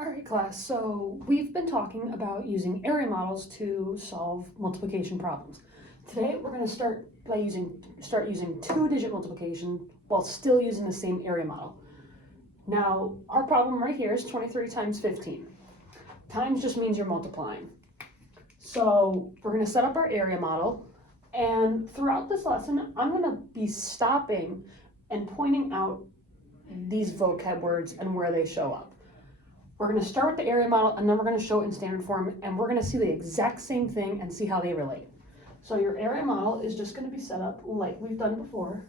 All right, class, so we've been talking about using area models to solve multiplication problems. Today, we're going to start using two-digit multiplication while still using the same area model. Now, our problem right here is 23 times 15. Times just means you're multiplying. So we're going to set up our area model, and throughout this lesson, I'm going to be stopping and pointing out these vocab words and where they show up. We're going to start with the area model, and then we're going to show it in standard form, and we're going to see the exact same thing and see how they relate. So your area model is just going to be set up like we've done before,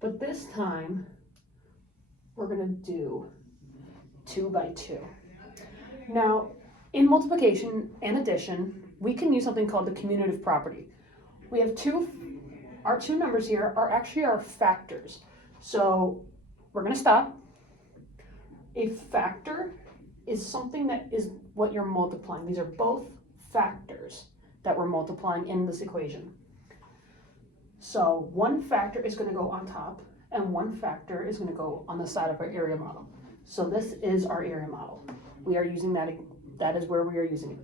but this time we're going to do 2 by 2. Now, in multiplication and addition, we can use something called the commutative property. We have our two numbers here are actually our factors. So we're going to stop. A factor is something that is what you're multiplying. These are both factors that we're multiplying in this equation. So one factor is going to go on top, and one factor is going to go on the side of our area model. So this is our area model. We are using that is where we are using it.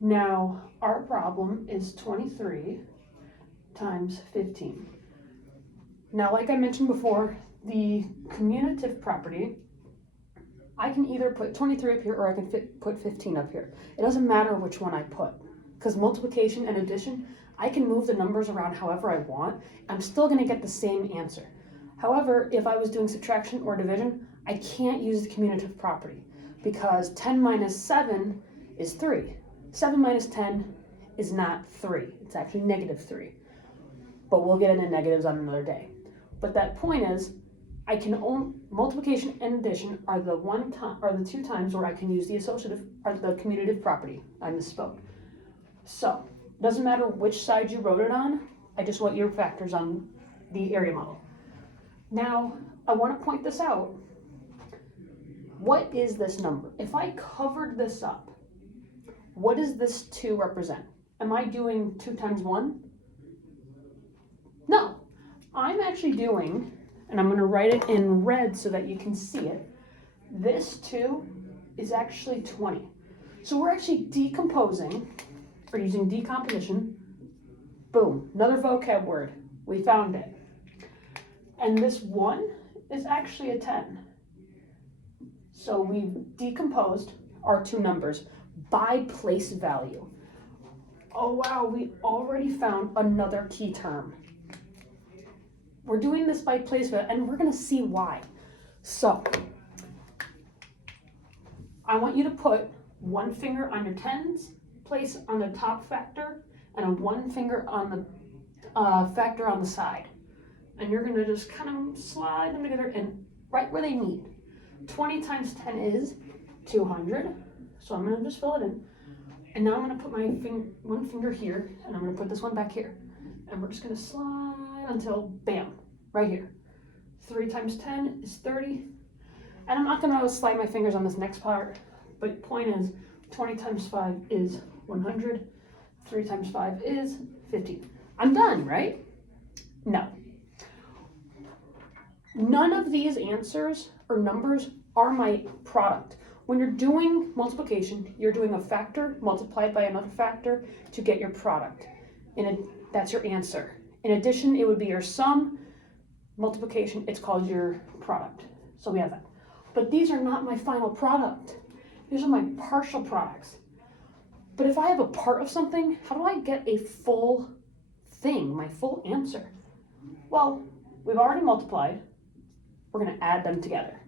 Now, our problem is 23 times 15. Now, like I mentioned before, the commutative property, I can either put 23 up here or I can put 15 up here. It doesn't matter which one I put, because multiplication and addition, I can move the numbers around however I want. I'm still going to get the same answer. However, if I was doing subtraction or division, I can't use the commutative property because 10 minus 7 is 3. 7 minus 10 is not 3. It's actually negative 3. But we'll get into negatives on another day. But that point is, I can own multiplication and addition are the two times where I can use the associative or the commutative property. I misspoke. So it doesn't matter which side you wrote it on. I just want your factors on the area model. Now I want to point this out. What is this number? If I covered this up, what does this 2 represent? Am I doing 2 times 1? No, I'm actually doing, and I'm going to write it in red so that you can see it. This 2 is actually 20. So we're actually decomposing, or using decomposition. Boom, another vocab word. We found it. And this 1 is actually a 10. So we've decomposed our two numbers by place value. Oh wow, we already found another key term. We're doing this by place value, and we're going to see why. So I want you to put one finger on your tens place on the top factor and a one finger on the factor on the side. And you're going to just kind of slide them together and right where they meet. 20 times 10 is 200. So I'm going to just fill it in. And now I'm going to put my one finger here, and I'm going to put this one back here. And we're just going to slide until, bam, right here. 3 times 10 is 30. And I'm not going to slide my fingers on this next part, but point is 20 times 5 is 100. 3 times 5 is 50. I'm done, right? No. None of these answers or numbers are my product. When you're doing multiplication, you're doing a factor multiplied by another factor to get your product. That's your answer. In addition, it would be your sum. Multiplication, it's called your product. So we have that. But these are not my final product. These are my partial products. But if I have a part of something, how do I get a full thing, my full answer? Well, we've already multiplied. We're going to add them together.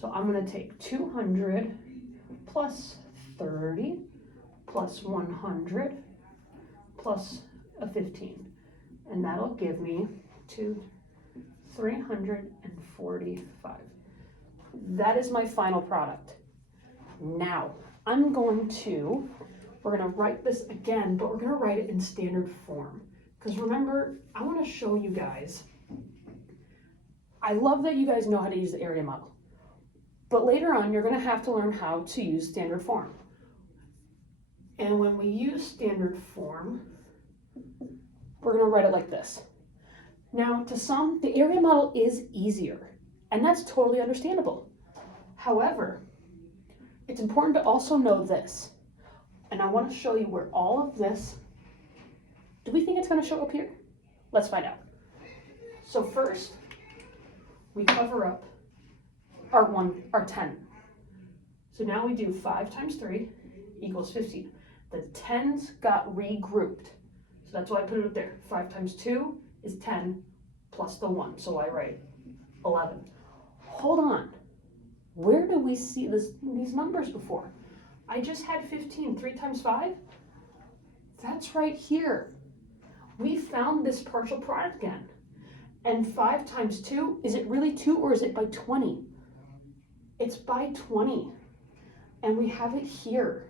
So I'm going to take 200 plus 30 plus 100 plus a 15. And that'll give me 345. That is my final product. Now, we're going to write this again, but we're going to write it in standard form. Because remember, I want to show you guys, I love that you guys know how to use the area model. But later on, you're going to have to learn how to use standard form. And when we use standard form, we're going to write it like this. Now, to some, the area model is easier, and that's totally understandable. However, it's important to also know this. And I want to show you where all of this, do we think it's going to show up here? Let's find out. So first, we cover up our 10. So now we do 5 times 3 equals 15. The 10s got regrouped. So that's why I put it up there. 5 times 2 is 10 plus the 1. So I write 11. Hold on. Where do we see these numbers before? I just had 15. 3 times 5? That's right here. We found this partial product again. And 5 times 2, is it really 2 or is it by 20? It's by 20. And we have it here.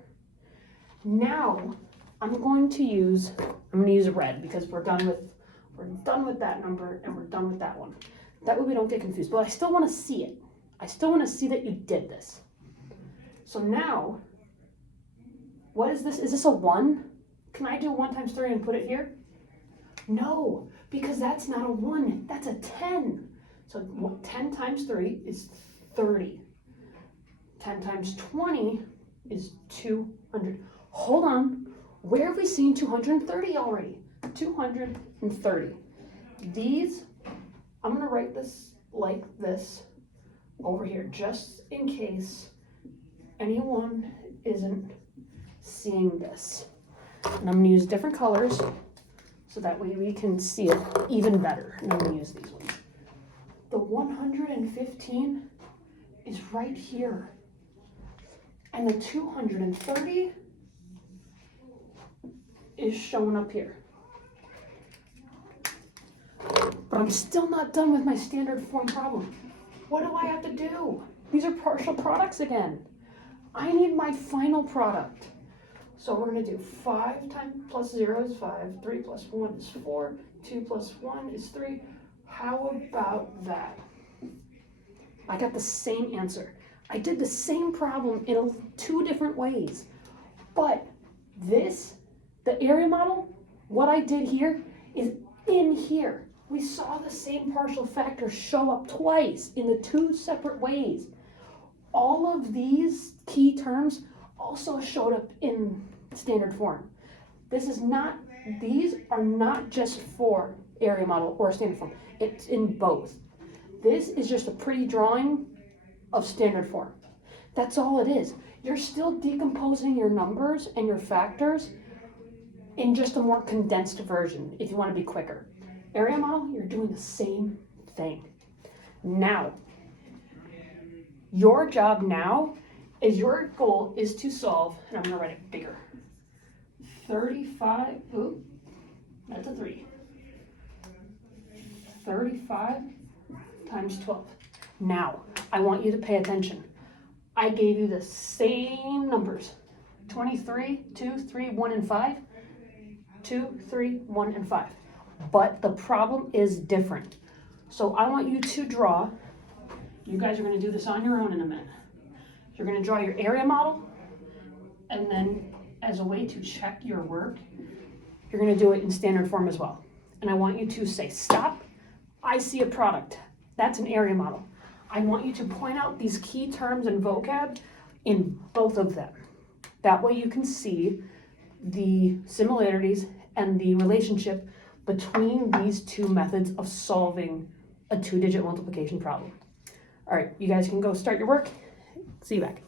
Now, I'm going to use red because we're done with that number and we're done with that one. That way we don't get confused. But I still want to see it. I still want to see that you did this. So now, what is this? Is this a 1? Can I do 1 times 3 and put it here? No, because that's not a 1. That's a 10. So 10 times 3 is 30. 10 times 20 is 200. Hold on. Where have we seen 230 already? 230. These, I'm going to write this like this over here, just in case anyone isn't seeing this. And I'm going to use different colors so that way we can see it even better. And I'm going to use these ones. The 115 is right here. And the 230 is shown up here. But I'm still not done with my standard form problem. What do I have to do? These are partial products again. I need my final product. So we're going to do 5 times plus 0 is 5, 3 plus 1 is 4, 2 plus 1 is 3. How about that? I got the same answer. I did the same problem in 2 different ways. But this, the area model, what I did here is in here. We saw the same partial factor show up twice in the 2 separate ways. All of these key terms also showed up in standard form. These are not just for area model or standard form. It's in both. This is just a pretty drawing of standard form. That's all it is. You're still decomposing your numbers and your factors in just a more condensed version if you want to be quicker. Area model, you're doing the same thing. Now, your job now is your goal is to solve, and I'm going to write it bigger. 35, ooh, that's a 3. 35 times 12. Now, I want you to pay attention. I gave you the same numbers. 23, 2, 3, 1, and 5. 2, 3, 1, and 5. But the problem is different. So I want you to draw, you guys are going to do this on your own in a minute. You're going to draw your area model, and then as a way to check your work, you're going to do it in standard form as well. And I want you to say, stop, I see a product. That's an area model. I want you to point out these key terms and vocab in both of them. That way you can see the similarities and the relationship between these 2 methods of solving a 2-digit multiplication problem. All right, you guys can go start your work. See you back.